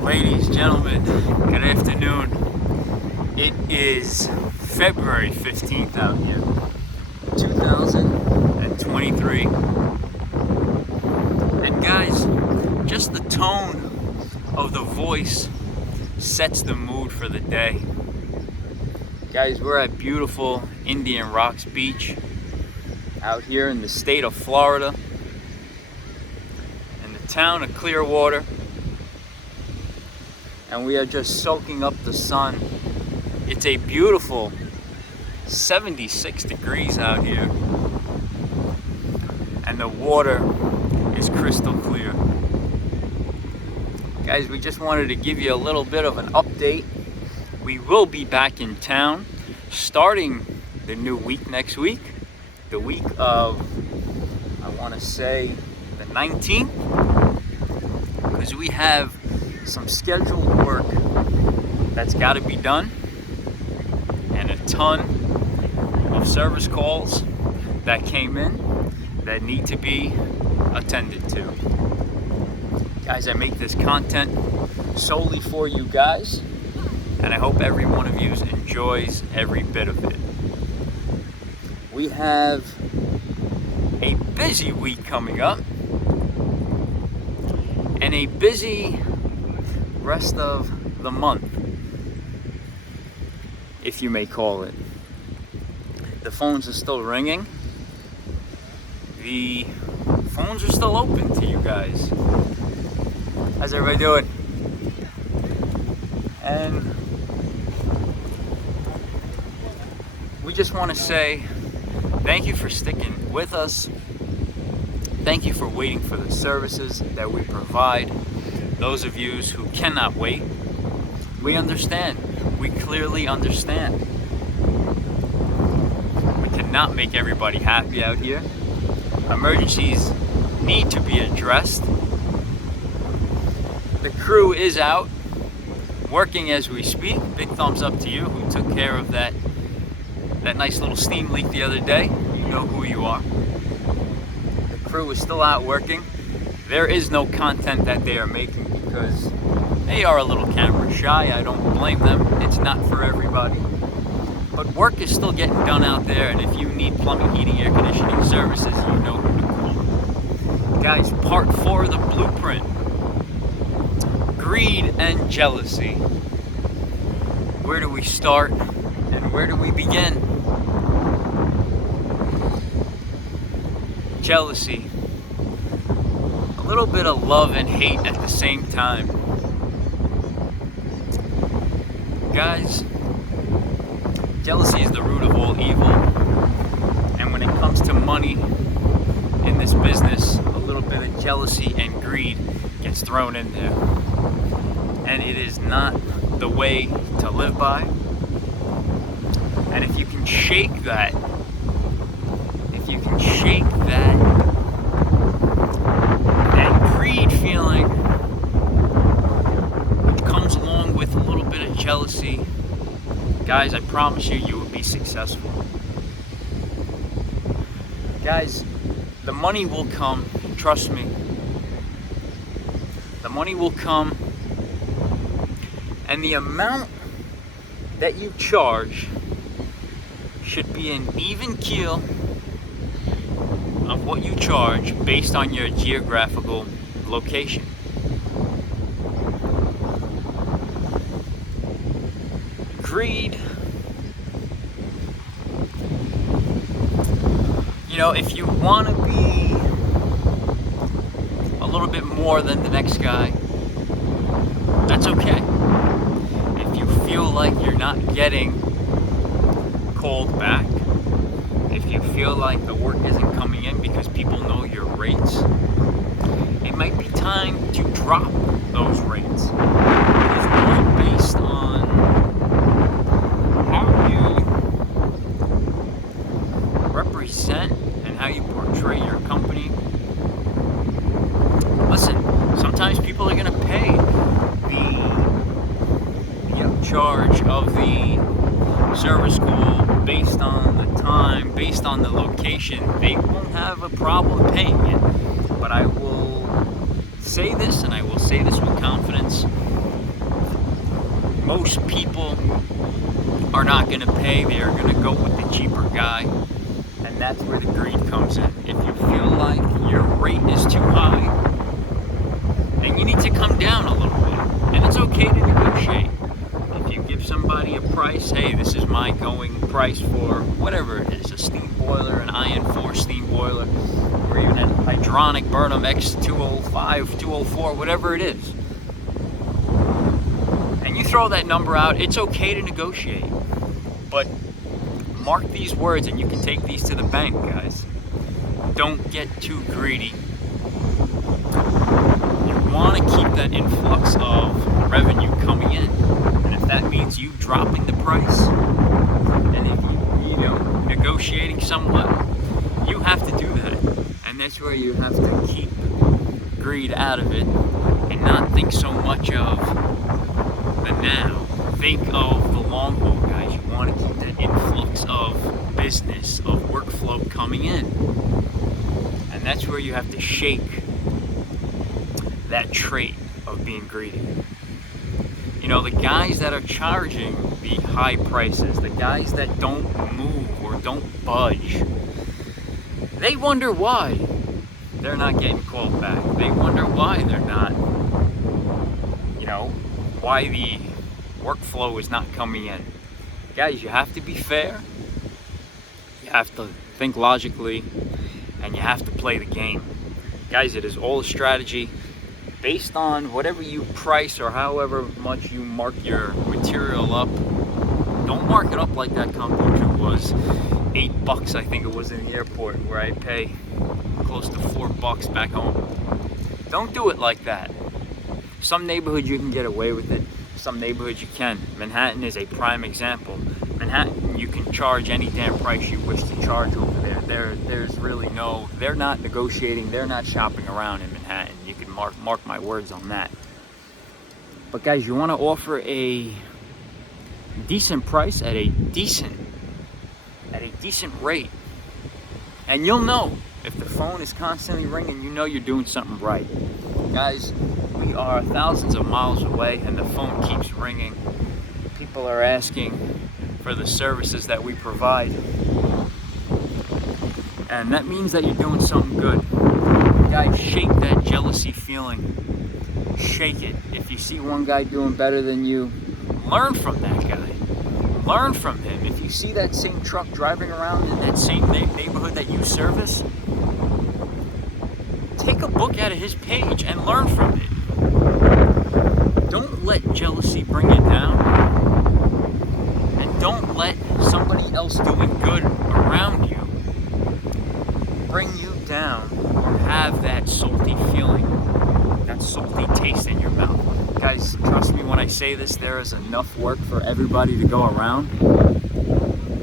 Ladies, gentlemen, good afternoon. It is February 15th out here, 2023. And guys, just the tone of the voice sets the mood for the day. Guys, we're at beautiful Indian Rocks Beach out here in the state of Florida, in the town of Clearwater. And we are just soaking up the sun. It's a beautiful 76 degrees out here, and the water is crystal clear. Guys, we just wanted to give you a little bit of an update. We will be back in town starting the new week next week, the week of, I want to say, the 19th, because we have some scheduled work that's got to be done and a ton of service calls that came in that need to be attended to. Guys, I make this content solely for you guys, and I hope every one of you enjoys every bit of it. We have a busy week coming up and a busy rest of the month, if you may call it. The phones are still ringing. The phones are still open to you guys. How's everybody doing? And we just want to say thank you for sticking with us. Thank you for waiting for the services that we provide. Those of you who cannot wait, we understand. We clearly understand. We cannot make everybody happy out here. Emergencies need to be addressed. The crew is out, working as we speak. Big thumbs up to you who took care of that nice little steam leak the other day. You know who you are. The crew is still out working. There is no content that they are making because they are a little camera shy. I don't blame them. It's not for everybody. But work is still getting done out there, and if you need plumbing, heating, air conditioning services, you know who to call. Guys, part 4 of the blueprint. Greed and jealousy. Where do we start and where do we begin? Jealousy. A little bit of love and hate at the same time. Guys, jealousy is the root of all evil. And when it comes to money in this business, a little bit of jealousy and greed gets thrown in there. And it is not the way to live by. And if you can shake that, greed feeling, which comes along with a little bit of jealousy, guys, I promise you, you will be successful. Guys, the money will come, trust me. The money will come, and the amount that you charge should be an even keel of what you charge based on your geographical location. Greed. You know, if you want to be a little bit more than the next guy, that's okay. If you feel like you're not getting called back, if you feel like the work isn't coming in because people know your rates, it might be time to drop those rates. It's all based on how you represent and how you portray your company. Listen, sometimes people are going to pay the upcharge of the service call based on the time, based on the location. They won't have a problem paying it. But I will say this, and I will say this with confidence, most people are not going to pay. They are going to go with the cheaper guy. And that's where the greed comes in. If you feel like your rate is too high, then you need to come down a little bit. And it's okay to negotiate. If you give somebody a price, hey, this is my going price for whatever it is, a steam boiler, an Iron 4 steam boiler, or even a hydronic Burnham X205, 204, whatever it is. And you throw that number out, it's okay to negotiate. But mark these words, and you can take these to the bank, guys. Don't get too greedy. You want to keep that influx of revenue coming in. And if that means you dropping the price, and if you negotiating somewhat, you have to do that. And that's where you have to keep greed out of it and not think so much of the now. Think of the long haul, guys. You want to keep that influx of business, of workflow coming in. And that's where you have to shake that trait of being greedy. You know, the guys that are charging the high prices, the guys that don't move or don't budge, they wonder why they're not getting called back. They wonder why they're not, why the workflow is not coming in. Guys, you have to be fair, you have to think logically, and you have to play the game. Guys, it is all a strategy based on whatever you price or however much you mark your material up. Don't mark it up like that company who was $8, I think it was, in the airport, where I pay close to $4 back home. Don't do it like that. Some neighborhoods you can get away with it, some neighborhoods you can. Manhattan is a prime example. Manhattan, you can charge any damn price you wish to charge over there. There's really they're not negotiating, they're not shopping around in Manhattan. You can mark my words on that. But guys, you want to offer a decent price at a decent rate. And you'll know if the phone is constantly ringing, you know you're doing something right. Guys, we are thousands of miles away and the phone keeps ringing. People are asking for the services that we provide. And that means that you're doing something good. Guys, shake that jealousy feeling. Shake it. If you see one guy doing better than you, learn from that guy. Learn from him. If you see that same truck driving around in that same neighborhood that you service, take a book out of his page and learn from it. Don't let jealousy bring you down. And don't let somebody else doing good around you bring you down or have that salty feeling, that salty taste in your mouth. Guys, trust me when I say this, there is enough work for everybody to go around.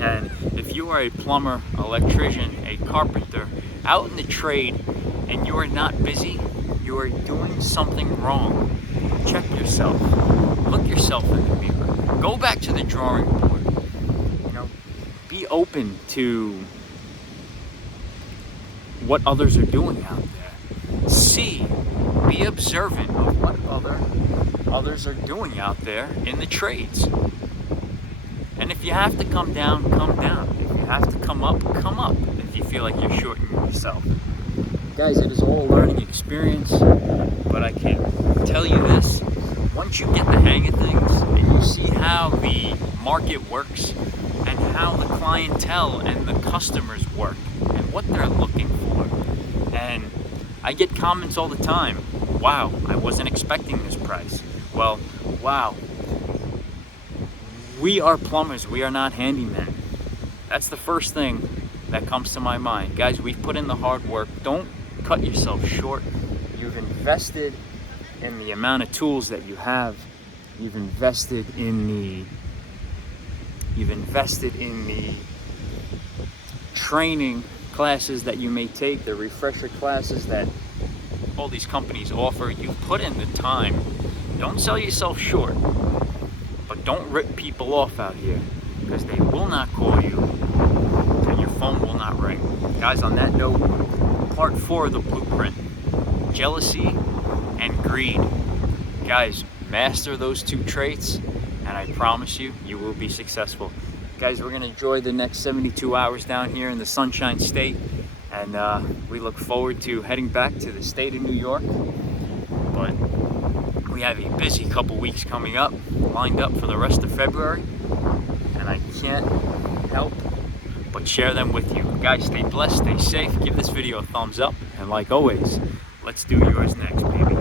And if you are a plumber, electrician, a carpenter, out in the trade, and you are not busy, you are doing something wrong. Check yourself. Look yourself in the mirror. Go back to the drawing board. Be open to what others are doing out there. See, be observant of what others are doing out there in the trades. And if you have to come down, come down. If you have to come up, if you feel like you're shorting yourself. Guys, it is all a learning experience, but I can tell you this, once you get the hang of things and you see how the market works and how the clientele and the customers work and what they're looking for, and I get comments all the time, wow, I wasn't expecting this price. Well, wow, we are plumbers, we are not handymen. That's the first thing that comes to my mind. Guys, we've put in the hard work. Don't cut yourself short. You've invested in the amount of tools that you have. You've invested in the training classes that you may take, the refresher classes that all these companies offer. You've put in the time. Don't sell yourself short, but don't rip people off out here, because they will not call you and your phone will not ring. Guys, on that note, part 4 of the blueprint, jealousy and greed. Guys, master those two traits and I promise you, you will be successful. Guys, we're gonna enjoy the next 72 hours down here in the Sunshine State, and we look forward to heading back to the state of New York. But we have a busy couple weeks coming up, lined up for the rest of February, and I can't help but share them with you. Guys, stay blessed, stay safe, give this video a thumbs up, and like always, let's do yours next, baby.